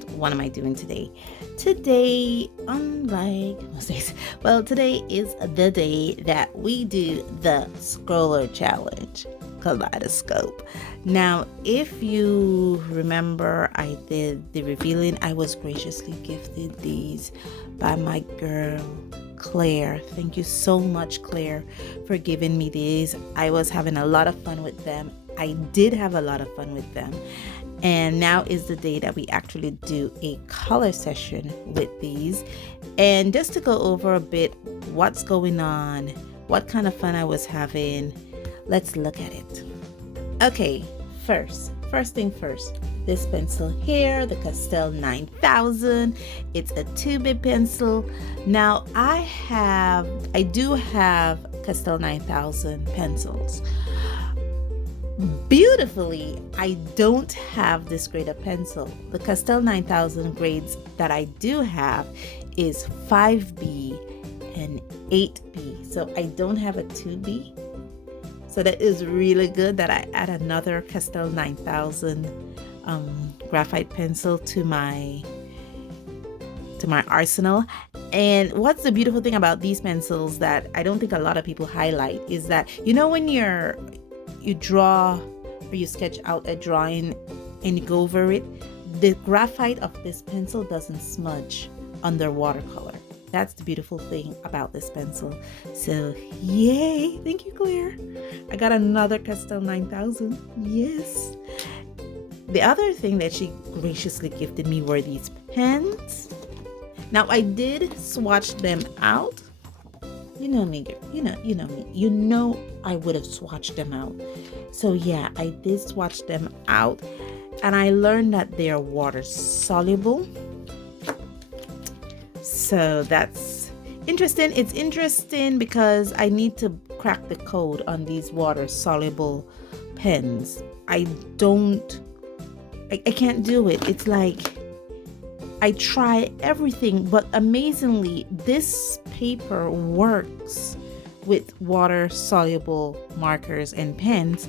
out. What am I doing today? Today, unlike most days, well, today is the day that we do the Scroller Challenge Kaleidoscope. Now, if you remember, I did the revealing. I was graciously gifted these by my girl Claire. Thank you so much, Claire, for giving me these. I was having a lot of fun with them. I did have a lot of fun with them. And now is the day that we actually do a color session with these. And just to go over a bit what's going on, what kind of fun I was having, let's look at it. Okay, first thing first, this pencil here, the Castell 9000. It's a 2B pencil. Now I do have Castell 9000 pencils. Beautifully, I don't have this grade of pencil. The Castell 9000 grades that I do have is 5B and 8B. So I don't have a 2B. So that is really good that I add another Castell 9000 graphite pencil to my arsenal. And what's the beautiful thing about these pencils that I don't think a lot of people highlight is that, you know, when you draw or you sketch out a drawing and you go over it, the graphite of this pencil doesn't smudge under watercolor. That's the beautiful thing about this pencil. So yay, thank you, Claire. I got another Castell 9000. Yes. The other thing that she graciously gifted me were these pens. Now I did swatch them out. You know me, girl. You know me. You know I would have swatched them out. So yeah, I did swatch them out, and I learned that they are water soluble. So that's interesting. It's interesting because I need to crack the code on these water soluble pens. I can't do it. It's like I try everything, but amazingly, this paper works with water soluble markers and pens.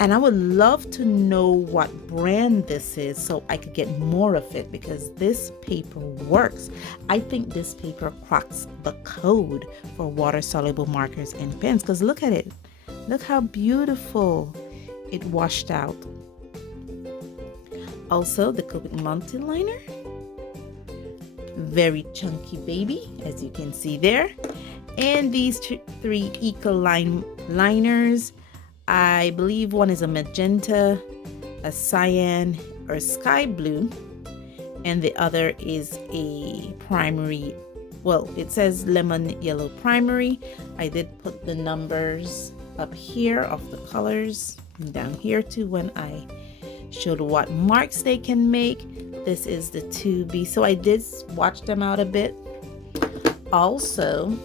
And I would love to know what brand this is so I could get more of it, because this paper works. I think this paper cracks the code for water soluble markers and pens, because look at it. Look how beautiful it washed out. Also, the Copic multi-liner. Very chunky baby, as you can see there. And these three Eco Line liners. I believe one is a magenta, a cyan, or sky blue, and the other is a primary. Well, it says lemon yellow primary. I did put the numbers up here of the colors and down here too when I showed what marks they can make. This is the 2B. So I did swatch them out a bit. I also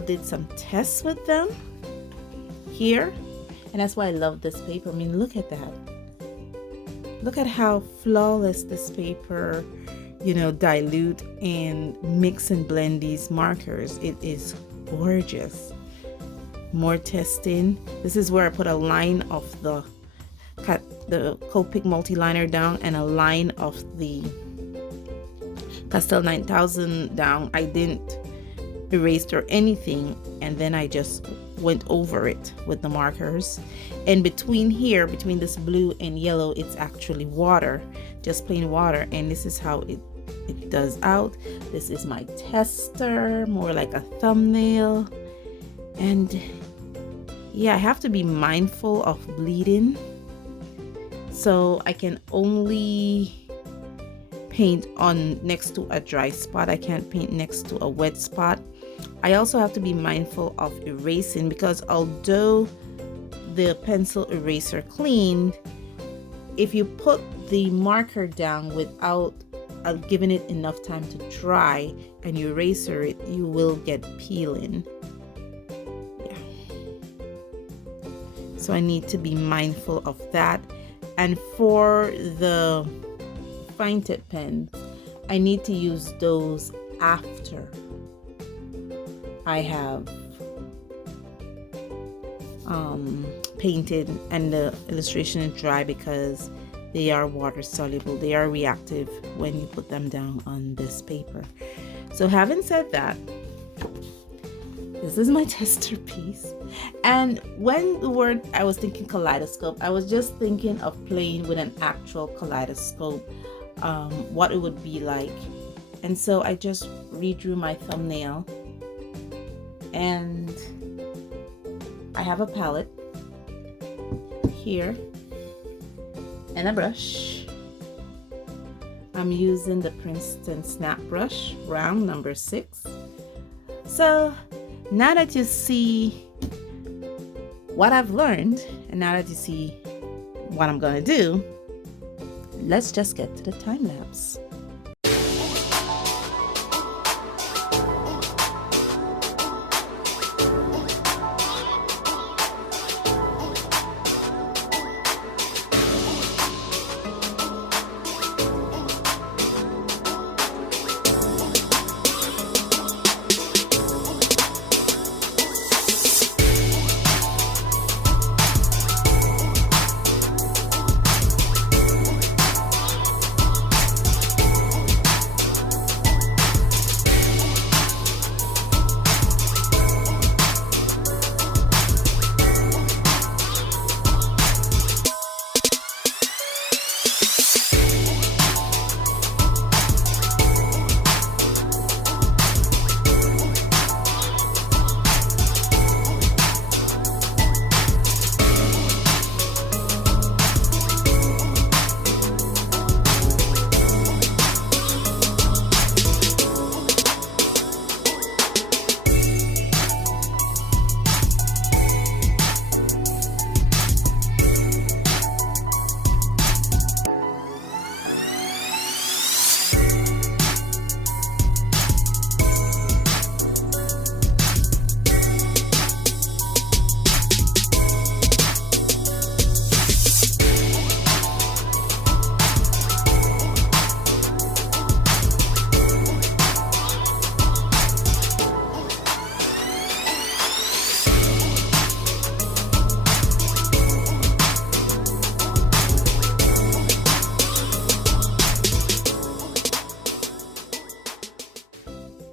did some tests with them here, and that's why I love this paper. I mean, look at that. Look at how flawless this paper, dilute and mix and blend these markers. It is gorgeous. More testing. This is where I put a line of the Copic multi-liner down and a line of the Castell 9000 down. I didn't erase or anything, and then I just went over it with the markers. And between this blue and yellow, it's actually water, just plain water. And this is how it does out. This is my tester, more like a thumbnail. And yeah, I have to be mindful of bleeding, so I can only paint on next to a dry spot. I can't paint next to a wet spot. I also have to be mindful of erasing, because although the pencil eraser cleaned, if you put the marker down without giving it enough time to dry and you eraser it, you will get peeling. Yeah. So I need to be mindful of that. And for the fine tip pen, I need to use those after I have painted and the illustration is dry, because they are water soluble. They are reactive when you put them down on this paper. So having said that, this is my tester piece. And when the word, I was thinking kaleidoscope, I was just thinking of playing with an actual kaleidoscope, what it would be like. And so I just redrew my thumbnail, and I have a palette here and a brush. I'm using the Princeton Snap Brush, round number 6. So now that you see what I've learned, and now that you see what I'm gonna do, let's just get to the time lapse.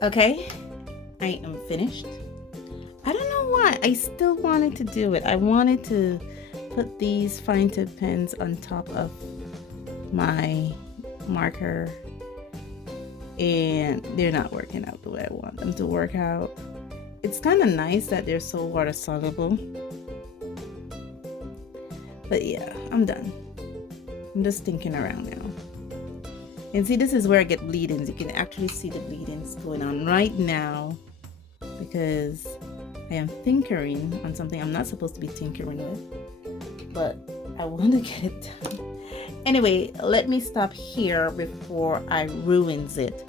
Okay, I am finished. I don't know why, I still wanted to do it. I wanted to put these fine tip pens on top of my marker, and they're not working out the way I want them to work out. It's kind of nice that they're so water soluble, but yeah, I'm done. I'm just thinking around now. And see, this is where I get bleedings. You can actually see the bleedings going on right now because I am tinkering on something I'm not supposed to be tinkering with, but I want to get it done. Anyway, let me stop here before I ruins it.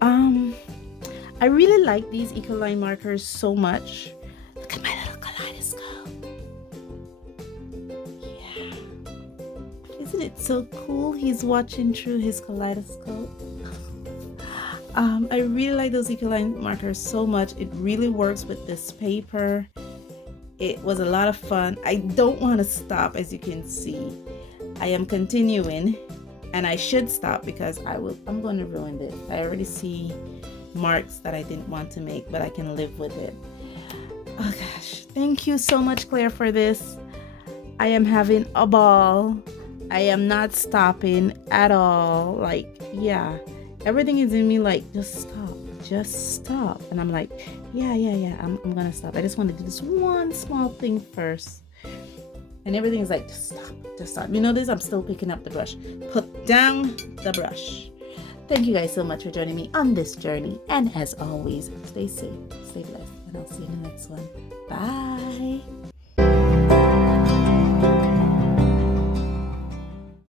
I really like these Ecoline markers so much. Look at my little kaleidoscope. Yeah. Isn't it so cool? He's watching through his kaleidoscope. I really like those Ecoline markers so much. It really works with this paper. It was a lot of fun. I don't want to stop, as you can see. I am continuing, and I should stop because I'm going to ruin it. I already see marks that I didn't want to make, but I can live with it. Oh gosh, thank you so much, Claire, for this. I am having a ball. I am not stopping at all. Like, yeah, everything is in me like, just stop. And I'm like, yeah, I'm gonna stop. I just want to do this one small thing first. And everything is like, just stop. You notice I'm still picking up the brush. Put down the brush. Thank you guys so much for joining me on this journey. And as always, stay safe, stay blessed, and I'll see you in the next one. Bye.